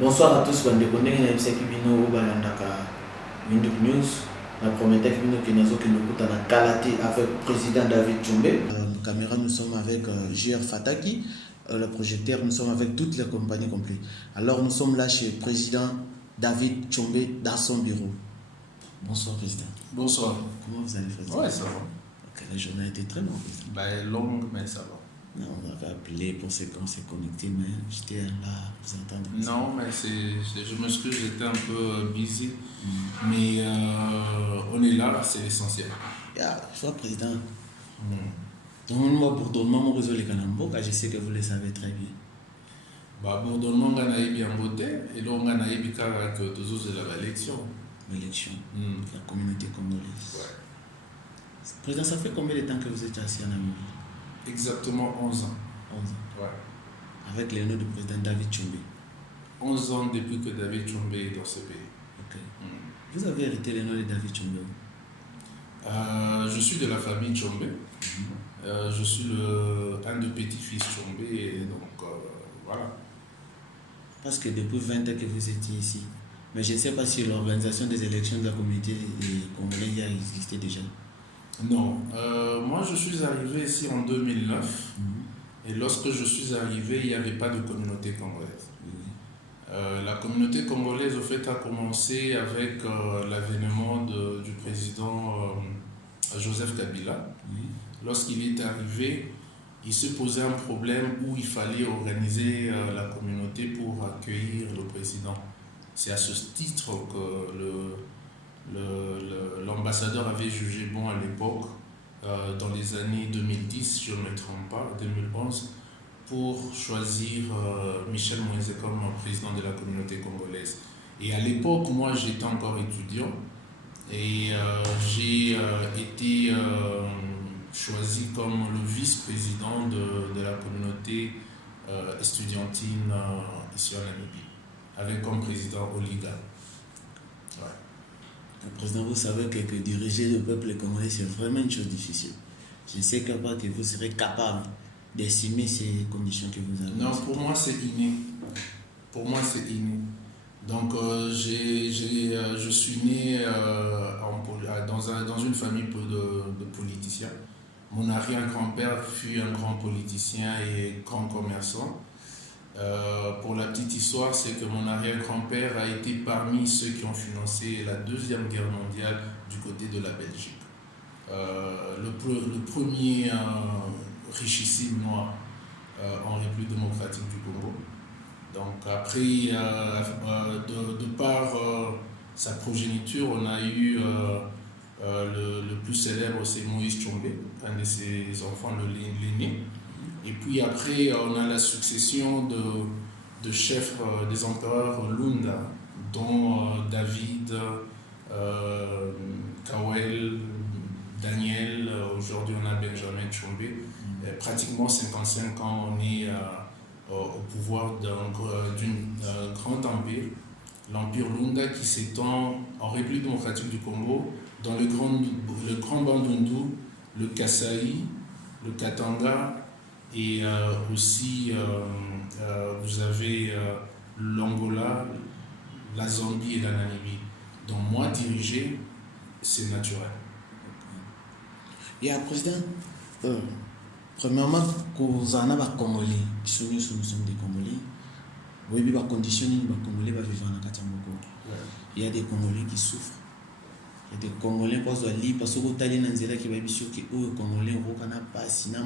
Bonsoir à tous, bande kondenge na ebisaki bino balandaka Windhoek News. Na prometaki bino que nazo kindokuta na Kalate avec président David Tchombe. Caméra, nous sommes avec JR Fataki. Le projecteur, nous sommes avec toutes les compagnies complètes. Alors nous sommes là chez le président David Tchombe dans son bureau. Bonsoir président. Bonsoir. Comment vous allez, président? Ouais, ça va. Ok, la journée a été très longue. Longue, mais ça va. Non, on m'avait appelé pour ce qu'on s'est connecté, mais j'étais là, vous entendez? Non, mais je m'excuse, j'étais un peu busy. Mais on est là, c'est l'essentiel. Je vois, président. Moi, bourdonnement, mon réseau les Kanamboka, je sais que vous le savez très bien. Bourdonnement, on a eu en beauté, et là, on a eu que tous l'élection. L'élection, la communauté congolaise. Ouais. Président, ça fait combien de temps que vous êtes assis en Namibie? Exactement 11 ans. 11 ans. Ouais. Avec le nom du président David Tchombe. 11 ans depuis que David Tchombe est dans ce pays. Ok. Vous avez hérité le nom de David Tchombe? Je suis de la famille Tchombe. Je suis un des petits-fils Tchombe, et donc voilà. Parce que depuis 20 ans que vous étiez ici, mais je ne sais pas si l'organisation des élections de la communauté congolaise y a existé déjà. Non, moi je suis arrivé ici en 2009 et lorsque je suis arrivé, il n'y avait pas de communauté congolaise. La communauté congolaise au fait a commencé avec l'avènement du président Joseph Kabila. Lorsqu'il est arrivé, il se posait un problème où il fallait organiser la communauté pour accueillir le président. C'est à ce titre que l'ambassadeur avait jugé bon à l'époque, dans les années 2010, si je ne me trompe pas, 2011, pour choisir Michel Moïse comme président de la communauté congolaise. Et à l'époque, moi j'étais encore étudiant et j'ai été choisi comme le vice-président de la communauté estudiantine ici en Namibie, avec comme président Oliga. Ouais. Président, vous savez que diriger le peuple congolais, c'est vraiment une chose difficile. Je ne sais pas que vous serez capable d'estimer ces conditions que vous avez. Non, pour moi, c'est inné. Pour moi, c'est inné. Donc, je suis né dans une famille de politiciens. Mon arrière-grand-père fut un grand politicien et grand commerçant. Pour la petite histoire, c'est que mon arrière-grand-père a été parmi ceux qui ont financé la Deuxième Guerre mondiale du côté de la Belgique. Le premier richissime noir en République démocratique du Congo. Donc après, de par sa progéniture, on a eu le plus célèbre, c'est Moïse Tchombe, un de ses enfants, l'aîné. Et puis après, on a la succession de chefs des empereurs Lunda, dont David, Kawel, Daniel, aujourd'hui on a Benjamin Tchombe. Pratiquement 55 ans, on est au pouvoir d'un grand empire, l'empire Lunda, qui s'étend en République démocratique du Congo, dans le grand Bandundu, le Kasaï, le Katanga, et aussi vous avez l'Angola, la Zambie et la Namibie. Donc moi, diriger, c'est naturel. Et à président, premièrement, nous avons des Congolais, nous sommes des Congolais. Oui, il y a des conditions, les Congolais vivent dans la Katamoko. Il y a des Congolais qui souffrent. Il y a des Congolais qui sont libres parce que les Congolais qui sont Congolais pas sinon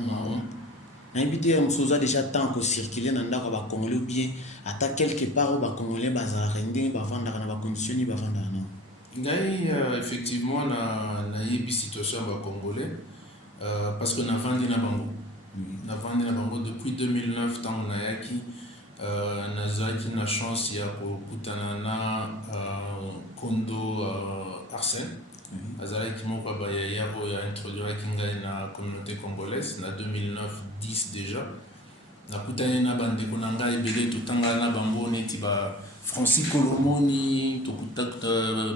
n'habitez on déjà tant que circuler dans le Congolais ou bien à quelque part où les Congolais bazarendé bavanda dans la condition ni bavanda non. Effectivement on a une situation au Congolais parce que na vandi na bango depuis 2009 tant on a yaki nazaki na chance ya kokutana na Kondo Arsène. Azalaki moko bayaya oyo introduiraki ngai na communauté congolaise na 2009-10 déjà. Nakutani na bandeko na ngai ebele totanga na bango neti ba Francis Kolomoni, tokutaka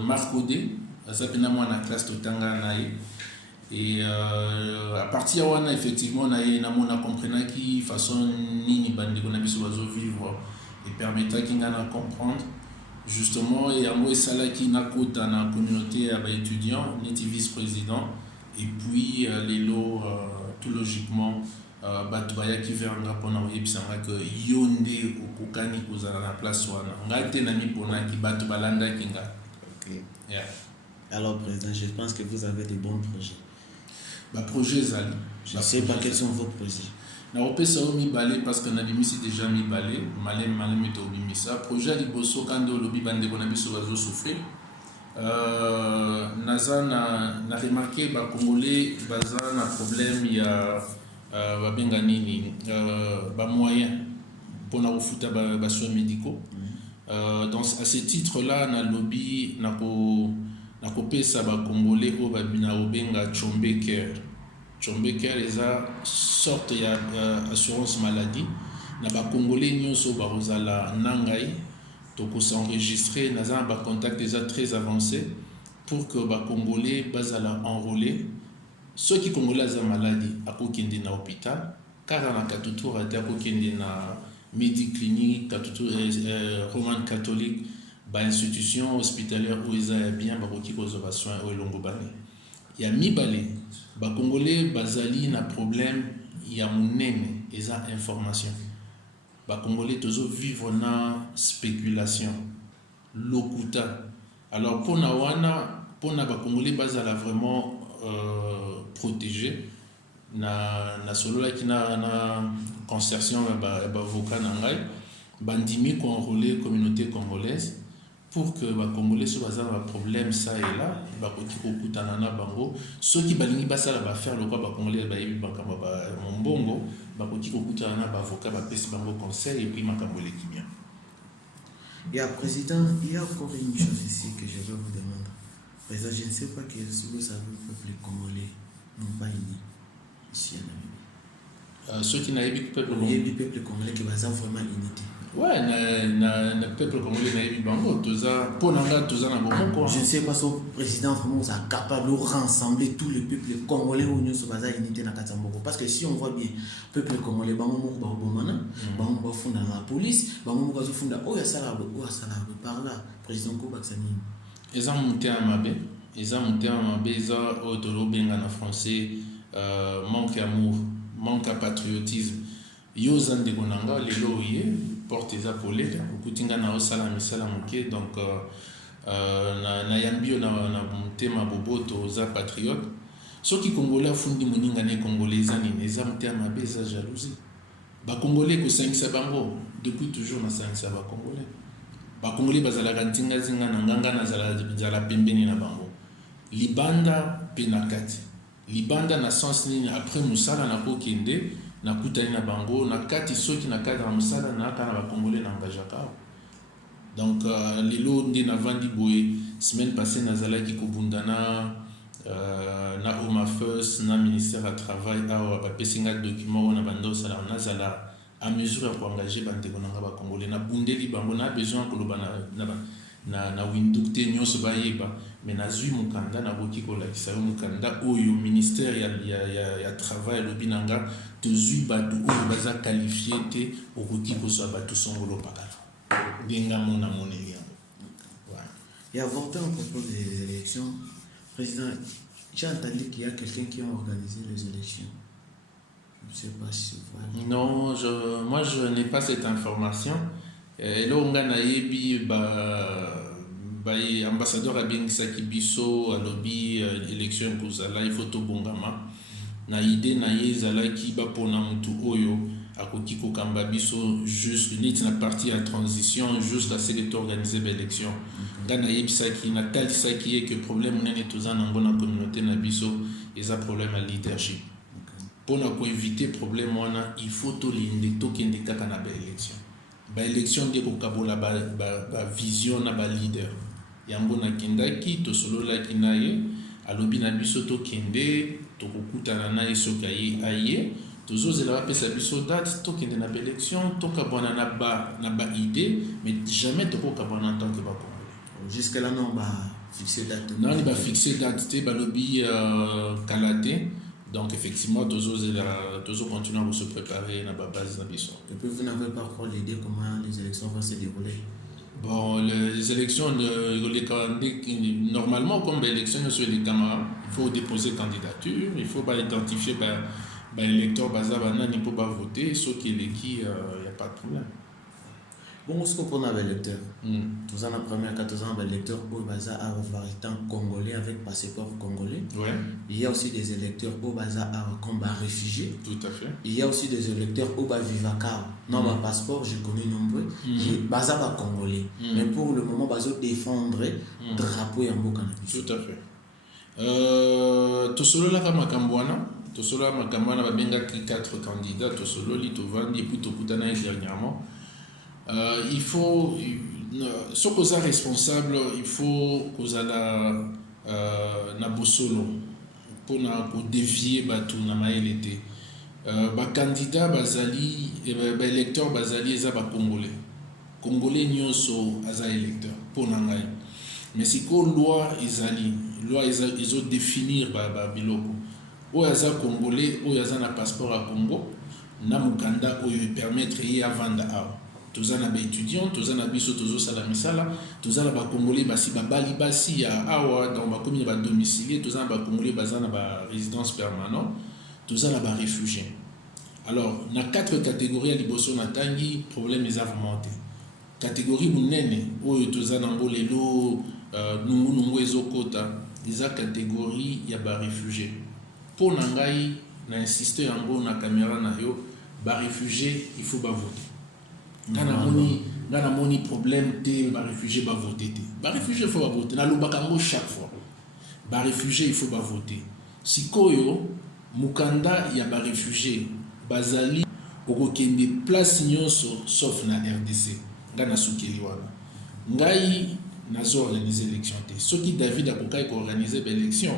Marc Odé, aza pena mwana classe totanga na ye. Et à partir wana effectivement na ye na mona comprenaki façon nini bandeko na biso bazo vivre et permettra qu'il a comprendre justement et à moi ça là qui n'a côté dans la communauté étudiant n'était vice-président et puis les lots tout logiquement batubaya qui verra pour nous et puis ça que yonde okukani kozala na place wana ngate na mipona ki batubalanda kinga. Ok. Yeah. Alors président, je pense que vous avez des bons projets. Projet zali. Je ne sais pas quels sont vos projets. Na opesa o mibale parce que na bimisi déjà mibale malem to bimisa projet liboso kando lobi bande kona biso bazo souffrir naza na remarqué ba congolais baza na problème ya ba benga nini ba moyen pour na refuta ba soins médicaux. Donc à ce titre là na lobby na ko pesa ba congolais o ba bina o benga Chombe Care. Chombe Care est une sorte d'assurance maladie. Na ba congolais nyonso ba rozala nangai toko s'enregistrer na za ba contact déjà très avancé pour que ba congolais bazala enrôler ceux qui congolais za maladie akokende na hôpital car na katutu rata akokende na Médiclinique katutu Roman catholique ba institution hospitalière où ils a bien ba koki ko za soins au longo bale ya mibale ba congolais bazali na problème ya munene eza information ba congolais tozo vivre na spéculation lokuta alors pona wana pona ba congolais bazala vraiment protégé na solo la kina na concertation ba avocat na ngai bandimi ko enrôler communauté congolaise pour que ba congolais so bazala ba problème ça et là ba ko kutana na bango ceux qui balingi basala ba faire le quoi ba congolais ba yebi ba kamba ba mbongo ba ko kutana na ba avocat ba pesi bango conseil et puis makambo le kimia. Il y a président, il y a encore une chose ici que je veux vous demander. Président, je ne sais pas que si vous savez le peuple congolais n'ont pas unis ici en Namibie. Ceux qui n'avaient pas peuple congolais, le peuple congolais qui va vraiment unité. Ouais, na peuple congolais na bango toza ponanga toza na bomoko. Je ne sais pas si le président vraiment est capable de rassembler tout le peuple congolais où nous sommes unité na Katamboko parce que si on voit bien peuple congolais bango moko ba bomana bango ba funda la police bango moko zo funda o ya sala par là président ko baksani eza muté mabe eza o tolo benga na français manque d'amour manque de patriotisme yo zande konanga lelo ye porte eza polé okutinga na osala misala moke donc na yambio na mutema boboto za patriote soki congolais afundi moninga ne congolais eza nini eza mutema mabe eza jalousie ba congolais ko sangisa bango depuis toujours na sangisa ba congolais bazalaka ntinga zinga na nganga na zala pembeni na bango libanda penakati libanda na sens nini après musala na kokende na kutani na bango na kati soki na cadre musala na kana ba congolais na ngajaka donc lelo ndi na vandi boye semaine passée na zalaki kobundana na Home Affairs na ministère à travail a ba pesinga document na bando sala na zala à mesure pour engager bande konanga ba congolais na bundeli bango na besoin koloba na windukte nyonso bayeba mais na zui mukanda na boki ko lakisa mukanda oyo ministère ya travail lobinanga to zui batu oyo baza qualifié te okoki ko so batu songolo pakala denga mona moneli yango. Et avant à propos des élections, président, j'ai entendu qu'il y a quelqu'un qui a organisé les élections. Je ne sais pas si c'est vrai. Non, moi je n'ai pas cette information. Là, on a nayebi ambassadeur abengisaki biso alobi élection kozala il faut to bongama na idée na ye ezalaki bapona mutu oyo akoki kokamba biso juste neti na partie ya transition jusqu'à ce que organiser l'élection nga nayebisaki natalisaki ye que problème nene toza nango na communauté na biso eza problème ya leadership mpona koéviter problème wana il faut tolinde tokende kaka na baélection baélection nde kokabola bavision na baleader yango nakendaki tosololaki na ye alobi na biso tokende tokokutana na ye soki aye tozozela bapesa biso date tokende na baélection tokabwana na baidée mais jamais tokokabwana en tant que bacongolais. Jusque là non ba fixer date nani ba fixer date te balobi kala te Donc effectivement, tous continuer à se préparer dans la base d'ambition. Et puis vous n'avez pas encore l'idée comment les élections vont se dérouler? Bon, les élections, normalement, comme l'élection sur les camarades, il faut déposer candidature, il faut identifier l'électeur il faut voter, sauf qu'il est qui, il n'y a pas de problème. Bon, ce qu'on a l'électeur, tous en la première 14 ans, l'électeur au bazar à variété congolais avec passeport congolais. Ouais. Il y a aussi des électeurs au bazar à combat réfugiés. Tout à fait. Il y a aussi des électeurs au bazar vivacao. Non, ma passeport, je connais nombreux. Bazar à congolais. Mais pour le moment, bazar défendre drapeau et un tout à fait. Tout solo la Makambouana. Tout solo la Makambouana va bien 4 candidats. Tout solo li to vandi puis to kutana dernièrement. Il faut, ce qu'on est responsable, il faut qu'on ait na bosolo pour dévier tout na maélité. Candidat bazali, électeur bazali eza ba congolais. Congolais nyonso aza électeur pour nangai. Mais si ko loi ils ont définir biloko. O aza congolais, o aza na passeport à Congo, na mukanda o permettre y vendre a. Tous les étudiants, tous les biso, tous les salamisala, tous les Congolais, basi babali basi ya awa dans ba commune ba domicilié, tous les Congolais bazana ba résidence permanente, tous les réfugiés. Alors, na 4 catégories à liboso na tangi, problème est augmenté. Catégorie munene, oyo tous les nambolelo, nungu ezokota, les catégories ya ba réfugiés. Pour nangai, na insister yango na caméra na yo, ba réfugiés, il faut ba voter. Gana moni problème te ba réfugié ba voter te ba réfugié il faut ba voter na lobakango chaque fois ba réfugié il faut ba voter sikoyo mukanda ya ba réfugié bazali okokende place nyonso sauf na RDC ngana sukeli wana ngai nazo organiser élection te soki David akokai ko organiser ba élection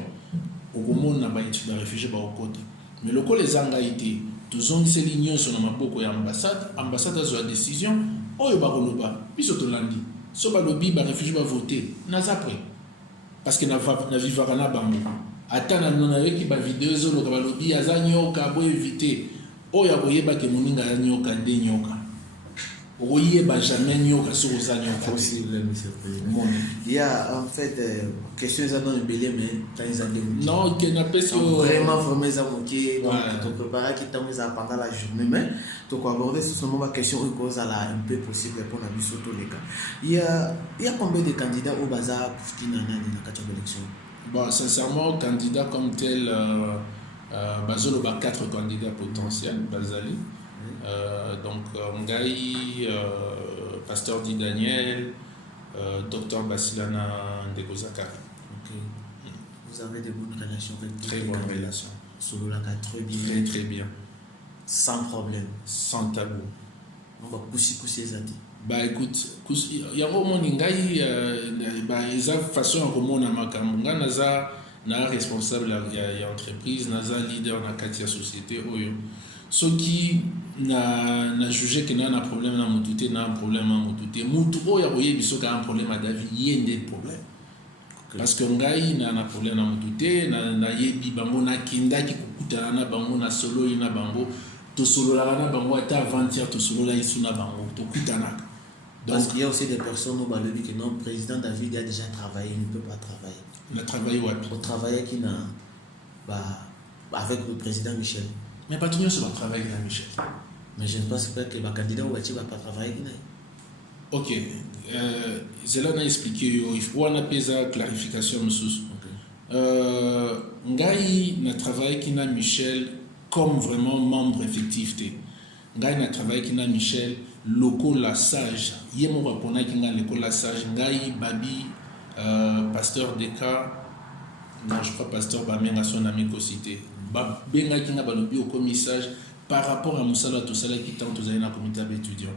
okomona ba étudiant réfugié ba okota mais loko les angaité tous ont ces lignes sur la maboko ya ambassade a la décision oyo bakoloba biso to landi so ba lobi ba réfugié ba voter naza prêt parce que na vivaka na bango ata na nona yeki ba vidéo zolo ka ba lobi aza nyoka bo éviter oyo akoyeba ke moninga ya nyoka nde nyoka oyeba jamais nyoka sur oza nyoka possible monsieur le président. Il y a en fait question ça dans le belé mais quand ils ont non que na pesi vraiment ça moqué donc tu préparer qui t'ont pendant la journée mais tu quoi aborder sur ce moment question une cause à la un peu possible pour la biso tous les cas. Il y a combien de candidats au bazar pour qui nana dans la élection? Bon sincèrement candidat comme tel bazolo ba 4 candidats potentiels bazali. Donc Ngai, Pasteur Di Daniel, Docteur Basilana Ndegozakari. Ok. Vous avez de bonnes relations avec très bonnes relations. Solo la très bien. Très bien. Sans problème. Sans tabou. On va pousser ça dit. Bah écoute, il y a vraiment Ngai, ils ont façon à comment on a makamanga, naza na responsable il y a entreprise, naza leader na katia société oyo. Ce qui n'a jugé qu'il y a un problème dans mon tout, n'a un problème dans mon tout. Moutou ya boye biso ka un problème à David, y a des problèmes. Parce que ngai na un problème dans mon tout, na yebi bango na kinda ki kukuta na bango na solo ina bango, to solo la na bango ata avant-hier to solo la isu na bango, to kutana. Parce qu'il y a aussi des personnes au Balobi que non, président David a déjà travaillé, il ne peut pas travailler. Il a travaillé où? Au travail qui n'a avec le président Michel. Mais pas tout le monde va travailler avec Michel. Mais je ne pense pas que le candidat ne va pas travailler avec. Ok. C'est là qu'on a expliqué. Il faut une clarification. Ngai n'a travaillé avec Michel comme vraiment membre effectif. Ngai n'a travaillé avec Michel local la sage. Hier, mon répondant qui n'a l'école la sage. Ngai, Babi, pasteur Deka, non, je crois pasteur Bamenga son ami cité. Benga qui n'a pas le au message par rapport à Moussala Toussala qui tente aux années dans le comité d'étudiants.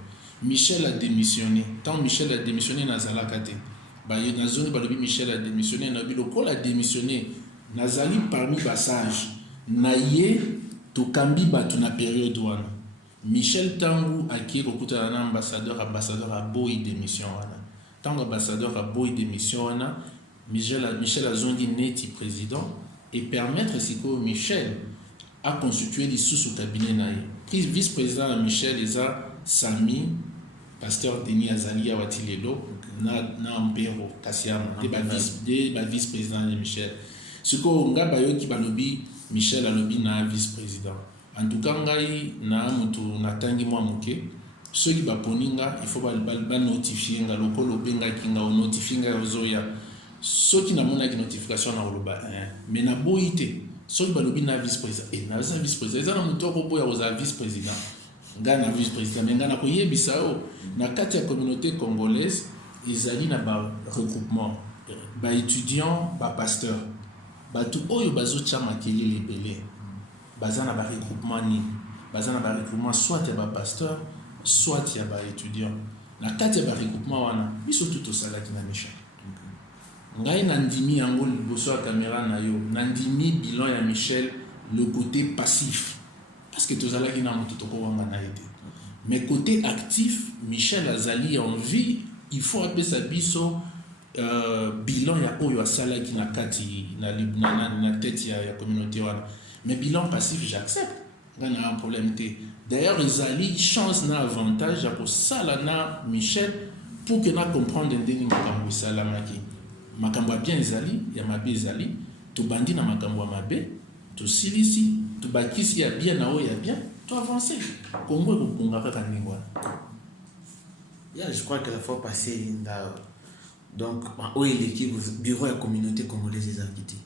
Michel a démissionné. Tant Michel a démissionné, Nazala Kate. Michel a démissionné, Nabiloko a démissionné. Nazali parmi Bassage. Naye, Tokambi Batuna période one. Michel Tangu a qui recrute un ambassadeur à Boy démission. Tant ambassadeur à Boy démission, Michel a zondi neti président. Et permettre si que Michel a constitué les sous cabinet naïe. Vice-président Michel Eza Sami, pasteur Denis Azali Awatilelo, na Mpero Kassiam, des vice-président de Michel. Ce qu'on nga bayo qui balobi Michel alobi na vice-président. En tout cas, ngai na mutu na tangi mwa muke. Ceux qui baponinga, il faut ba notifier nga lokolo benga kinga o notifier nga ozoya. Ceux qui na mona ki notification na oloba mais na boité. Ceux qui balobi na vice-président et na vice-président, ça na mutu ko boya oza vice-président. Nga na vice-président, mais nga na koyebisa o na kati ya communauté congolaise, ezali na ba regroupement, ba étudiants, ba pasteurs. Batu oyo bazotia makeli libelé. Bazana ba regroupement ni. Bazana ba regroupement soit ya ba pasteur, soit ya ba étudiant. Na kati ya ba regroupement wana, biso tout osalaki na Michel. Ngai nandimi yango liboso ya caméra na yo, nandimi bilan ya Michel le côté passif. Parce que tozalaki na moto toko wanga na été. Mais côté actif, Michel Azali en vie, il faut appeler sa biso bilan ya oyo asalaki na kati na tête ya communauté wana. Mais bilan passif, j'accepte. Il y a un problème. D'ailleurs, Azali chance na avantage pour ça na Michel pour que na comprendre ndeni makambo salamaki. Makambo bien Azali, ya mabe Azali, to bandi na makambo mabe, to silisi, to bakisi ya bien na o ya bien, to avancer. Congo ko bongaka kaningwa. Je crois que la fois passée donc où est l'équipe bureau et communauté congolaise des architectes.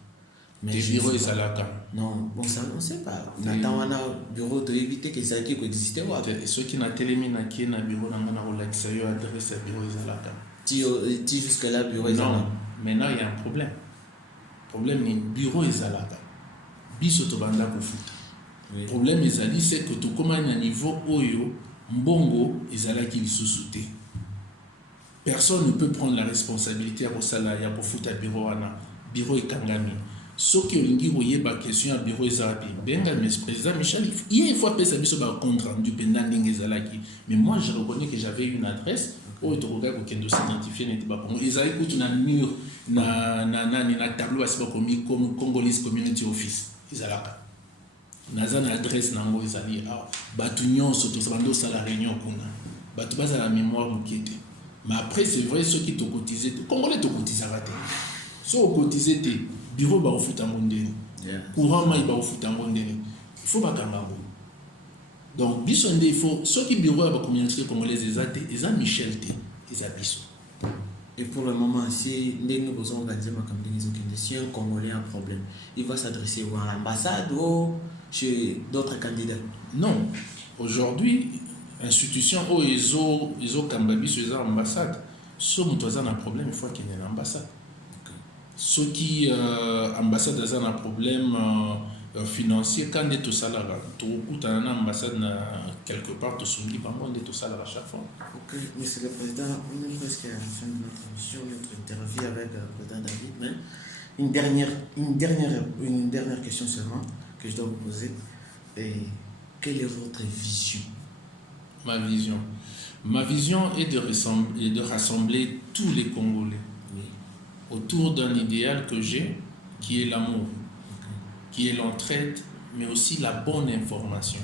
Mais le bureau est salaka. Non, bon ça on ne sait pas. Nathan wana bureau to éviter que ça qui existait wa. Et ceux qui na télémi na qui na bureau na ngana relaxa yo adresse bureau est salaka. Tu jusque là bureau est salaka. Non, maintenant il y a un problème. Problème ni bureau est salaka. Biso to banda ko futa. Problème ezali c'est que to koma na niveau oyo mbongo ezalaki lisusuté. Personne ne peut prendre la responsabilité pour ça là ya pour futa bureau wana. Bureau est kangami. Ce qui olingi oyeba question à bureau ezalapi. Benga mais président Michel, il faut appeler ça biso ba compte rendu pendant ndenge ezalaki. Mais moi je reconnais que j'avais une adresse où to regarde que kendo s'identifier n'était pas pour moi. Ezali kutu na mur na tableau asiba komi comme Congolese Community Office. Ezalaka. Nazana adresse nango ezali batu nyonso to sabando sala réunion kuna. Batu baza la mémoire mukete. Mais après c'est vrai ceux qui te cotisaient, Congolais te cotisaient raté. So au cotisé te bureau ba ofuta mondeni courant mai ba ofuta mondeni il faut pas kambango. Donc biso ndé il faut ceux qui bureau ba communauté congolaise eza Michel te eza biso. Et pour le moment si ndenge besoin organiser makambo si un Congolais a un problème il va s'adresser à l'ambassade ou chez d'autres candidats. Non, aujourd'hui institution o ezo kambabiso eza ambassade so muto aza na problème il faut qu'il y ait l'ambassade. Ceux qui ambassade ont un problème financier quand est au salaire, tout à l'ambassade quelque part tout soumis par monde est au salaire à chaque fois. Ok, Monsieur le Président, on est presque à la fin de notre émission, notre interview avec le Président David, mais une dernière question seulement que je dois vous poser. Et quelle est votre vision? Ma vision est de rassembler tous les Congolais autour d'un idéal que j'ai, qui est l'amour, qui est l'entraide, mais aussi la bonne information.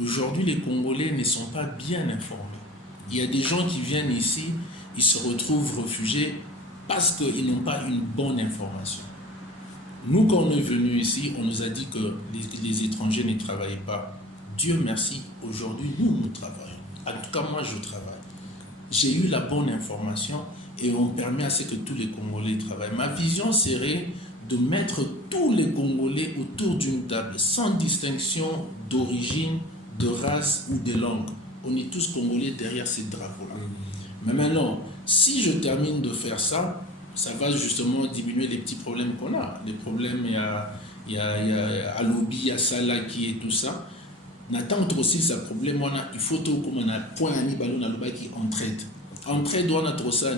Aujourd'hui, les Congolais ne sont pas bien informés. Il y a des gens qui viennent ici, ils se retrouvent réfugiés parce qu'ils n'ont pas une bonne information. Nous, quand on est venus ici, on nous a dit que les étrangers ne travaillent pas. Dieu merci, aujourd'hui, nous travaillons. En tout cas, moi, je travaille. J'ai eu la bonne information et on permet à ce que tous les Congolais travaillent. Ma vision serait de mettre tous les Congolais autour d'une table, sans distinction d'origine, de race ou de langue. On est tous Congolais derrière ces drapeaux-là. Mais maintenant, si je termine de faire ça, ça va justement diminuer les petits problèmes qu'on a. Les problèmes, il y a Alobi, il y a Salaki et tout ça. N'attend aussi ce problème, il faut tout comme on a point à ballon à l'oba qui entraide. Entraide, on a trop ça.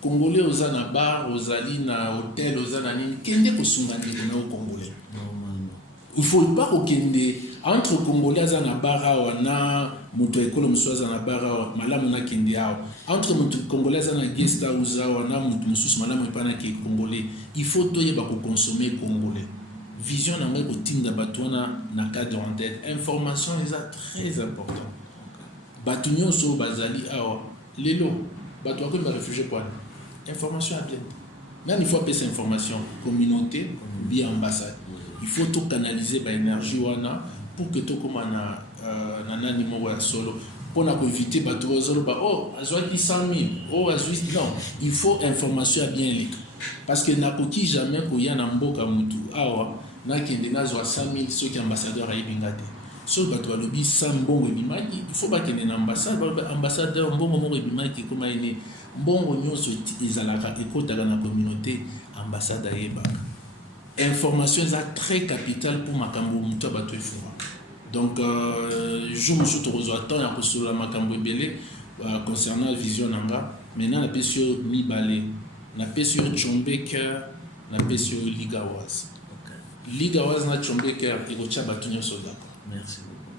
Congolais aux ana bar, aux alina, hôtel, aux ananines, kende ko sungandi au Congolais. Il faut pas au kende entre Congolais aux ana bar, on a muto ekolo msoza na bar, malamu na kende ao. Entre muto Congolais aux ana guest house, on a muto msus malamu ipana ki Congolais. Il faut to yeba ko consommer Congolais. vision na ngai kotinda bato wana na cadre en tête information eza très important bato nyonso bazali awa lelo bato bakomi baréfugie kwana information ya bien même il faut apesa information communauté bien ambassade il faut tout canaliser baénergie wana pour que tokóma na nani moko ya solo mpona koéviter bato ozoloba oh azwaki 100 000 oh azwi non il faut information ya bien eleka parce que nakoki jamais koya na mboka mutu awa nakende nazwa 100 000 soki ambassadeur ayebi nga te soki bato balobi 100 mbongo ebimaki il faut bakende na ambassade balobi ambassadeur mbongo moko ebimaki ekoma ene mbongo nyonso ezalaka ekotaka na communauté ambassade ayebaka information eza très capitale pour makambo mutu ya bato efuma donc jour mosusu tokozwa temps ya kosolola makambo ebele concernant vision na nga maintenant napesi yo mibale napesi yo Chombeker napesi yo Ligawaz Ligawaz na Chombeker ekotya bato nyonso d'accord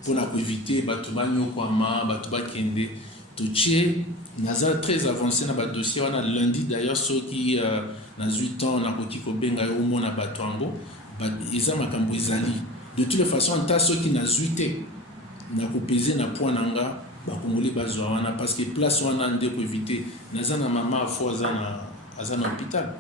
mpona koéviter bato banyokwama bato bakende totie naza très avancé na badossier wana lundi d'ailleurs soki nazwi temps nakoki kobenga yo omona bato yango eza makambo ezali de toutes les façons anta soki nazwi te nakopese na point na nga bakongoli bazwa wana parce que place wana nde koéviter naza na mama afo aza na hôpital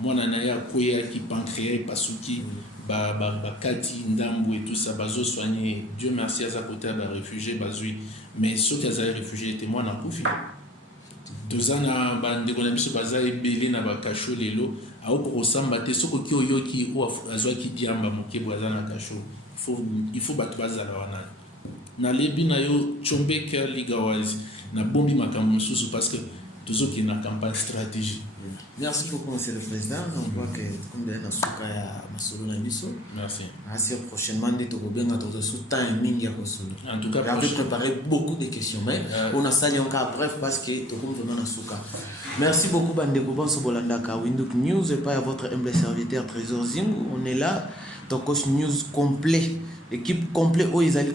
mwana na ye akweyaki pancréas epasuki bakati ndambu et tout ça bazosoigner Dieu merci aza côté ya baréfugie bazwi mais soki azali réfugie ete mwana akufi toza na bandeko na biso baza ebele na bakasho lelo aoki kosamba te soki oki oyoki azwaki diamba mokebo aza na kasho il faut bato bazala wana nalebi na yo Chombeker Ligawaz na bombi makambo mosusu parce que tozokende na campagne stratégie. Merci beaucoup, Monsieur le Président. On voit que comme de Nasuka ya masolo na biso. Merci. Assez prochainement de Togobenga to temps et mingi ya kosolo. En tout cas, j'avais préparé beaucoup de questions mais on a sali encore bref parce que Togom vraiment Nasuka. Merci beaucoup bandeko bonso bolandaka Windhoek News et pas à votre humble serviteur Trésor Zingu. On est là Tokos News complet, équipe complet où ils allaient